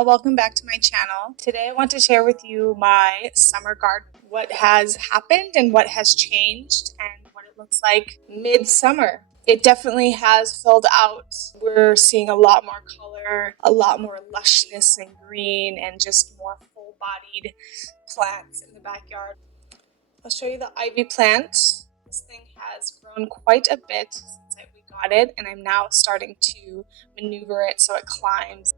all, welcome back to my channel. Today I want to share with you my summer garden, what has happened and what has changed and what it looks like mid-summer. It definitely has filled out. We're seeing a lot more color, a lot more lushness and green, and just more full-bodied plants in the backyard. I'll show you the ivy plant. This thing has grown quite a bit since we got it, and I'm now starting to maneuver it so it climbs.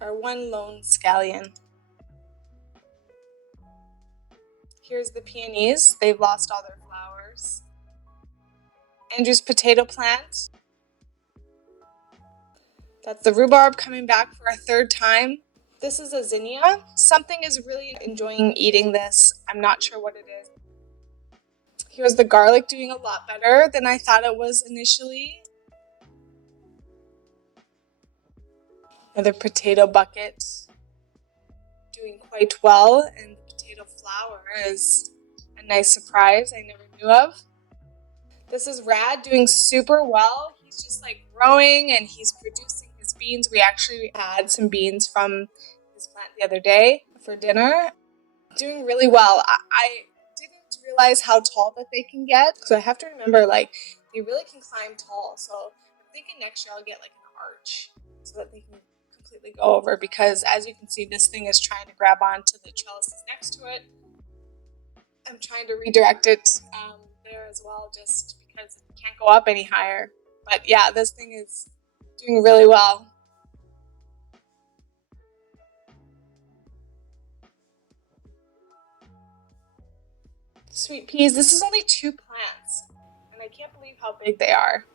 Our one lone scallion. Here's the peonies. They've lost all their flowers. Andrew's potato plant. That's the rhubarb coming back for a third time. This is a zinnia. Something is really enjoying eating this. I'm not sure what it is. Here's the garlic doing a lot better than I thought it was initially. Another potato bucket doing quite well, and the potato flower is a nice surprise I never knew of. This is Rad doing super well. He's just like growing and he's producing his beans. We actually had some beans from his plant the other day for dinner. Doing really well. I didn't realize how tall that they can get, so I have to remember, like, they really can climb tall. So I'm thinking next year I'll get like an arch so that they can completely go over, because as you can see, this thing is trying to grab onto the trellises next to it. I'm trying to redirect it there as well, just because it can't go up any higher. But yeah, this thing is doing really well. Sweet peas, this is only 2 plants, and I can't believe how big they are.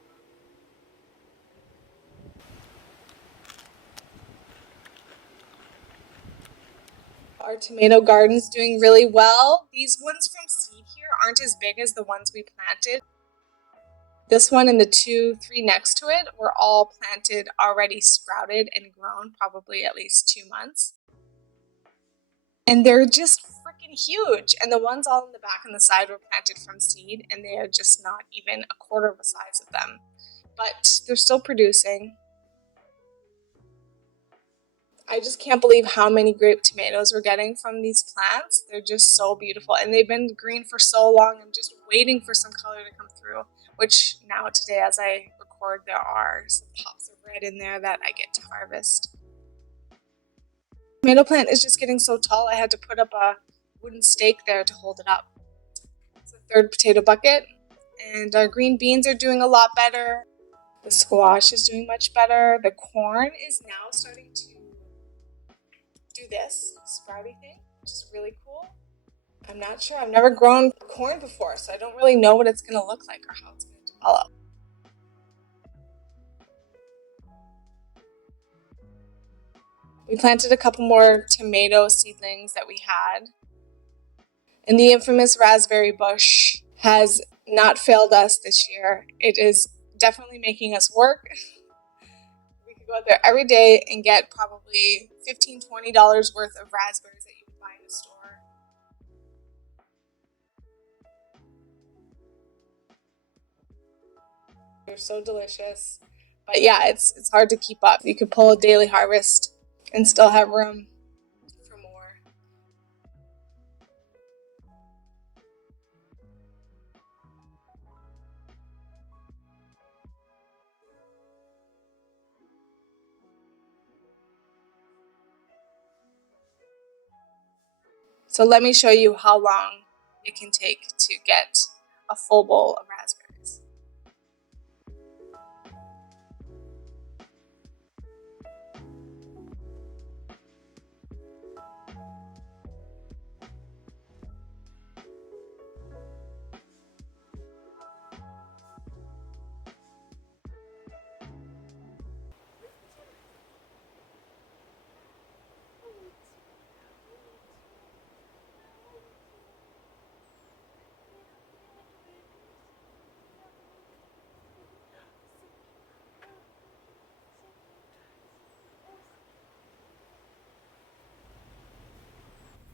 Our tomato garden's doing really well. These ones from seed here aren't as big as the ones we planted. This one and the 2, 3 next to it were all planted, already sprouted and grown, probably at least 2 months. And they're just freaking huge. And the ones all in the back and the side were planted from seed, and they are just not even a quarter of the size of them. But they're still producing. I just can't believe how many grape tomatoes we're getting from these plants. They're just so beautiful, and they've been green for so long. I'm just waiting for some color to come through, which now today as I record, there are some pops of red in there that I get to harvest. Tomato plant is just getting so tall, I had to put up a wooden stake there to hold it up. It's the 3rd potato bucket, and our green beans are doing a lot better. The squash is doing much better. The corn is now starting to do this sprouty thing, which is really cool. I'm not sure. I've never grown corn before, so I don't really know what it's going to look like or how it's going to develop. We planted a couple more tomato seedlings that we had. And the infamous raspberry bush has not failed us this year. It is definitely making us work. We could go out there every day and get probably $15, $20 worth of raspberries that you would buy in a store. They're so delicious. But yeah, it's hard to keep up. You could pull a daily harvest and still have room for more. So let me show you how long it can take to get a full bowl of raspberries.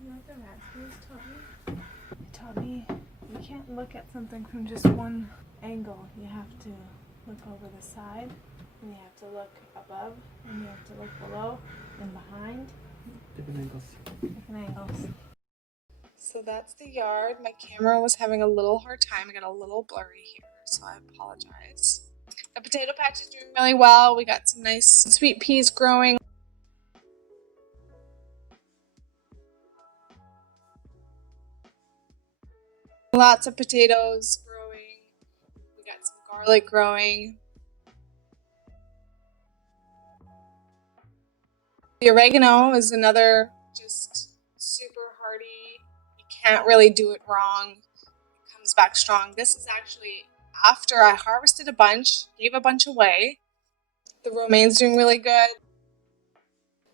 You know what the raspberries taught me? It taught me you can't look at something from just one angle. You have to look over the side And you have to look above, and you have to look below and behind. Different angles. Different angles. So that's the yard. My camera was having a little hard time. I got a little blurry here, so I apologize. The potato patch is doing really well. We got some nice sweet peas growing. Lots of potatoes growing. We got some garlic growing. The oregano is another just super hardy. You can't really do it wrong. It comes back strong. This is actually after I harvested a bunch, gave a bunch away. The romaine's doing really good.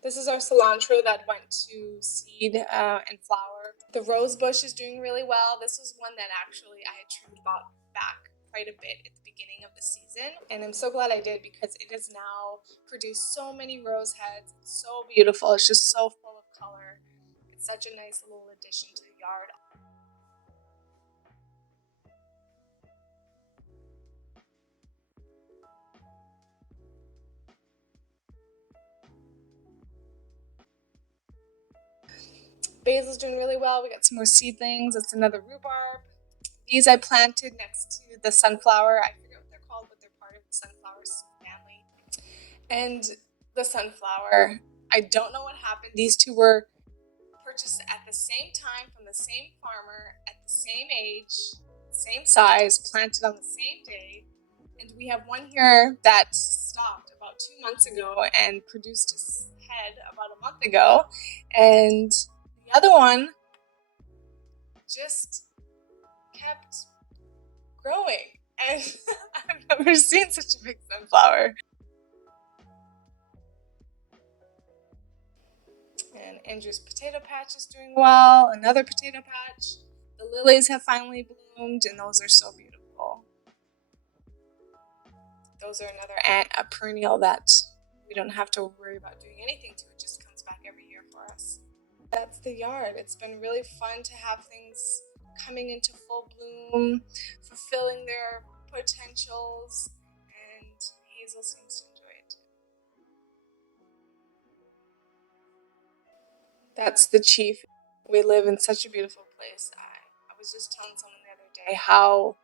This is our cilantro that went to seed and flower. The rose bush is doing really well. This was one that actually I had trimmed back quite a bit at the beginning of the season. And I'm so glad I did because it has now produced so many rose heads. It's so beautiful. It's just so full of color. It's such a nice little addition to the yard. Basil's doing really well. We got some more seedlings. That's another rhubarb. These I planted next to the sunflower. I forget what they're called, but they're part of the sunflower family. And the sunflower, I don't know what happened. These two were purchased at the same time from the same farmer, at the same age, same size, planted on the same day. And we have one here that stopped about 2 months ago and produced his head about a month ago. And the other one just kept growing. And I've never seen such a big sunflower. And Andrew's potato patch is doing well. Another potato patch. The lilies have finally bloomed, and those are so beautiful. Those are another a perennial that we don't have to worry about doing anything to. It just comes back every year for us. That's the yard. It's been really fun to have things coming into full bloom, fulfilling their potentials, and Hazel seems to enjoy it too. That's the chief. We live in such a beautiful place. I was just telling someone the other day how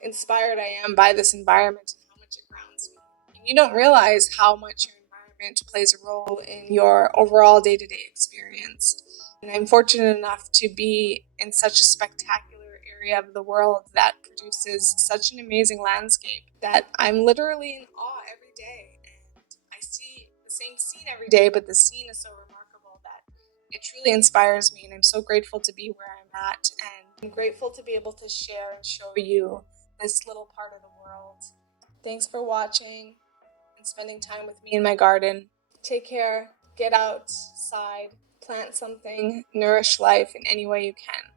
inspired I am by this environment and how much it grounds me. And you don't realize how much your environment plays a role in your overall day-to-day experience. And I'm fortunate enough to be in such a spectacular area of the world that produces such an amazing landscape that I'm literally in awe every day. And I see the same scene every day, but the scene is so remarkable that it truly inspires me. And I'm so grateful to be where I'm at. And I'm grateful to be able to share and show you this little part of the world. Thanks for watching and spending time with me in my garden. Take care, get outside, plant something, nourish life in any way you can.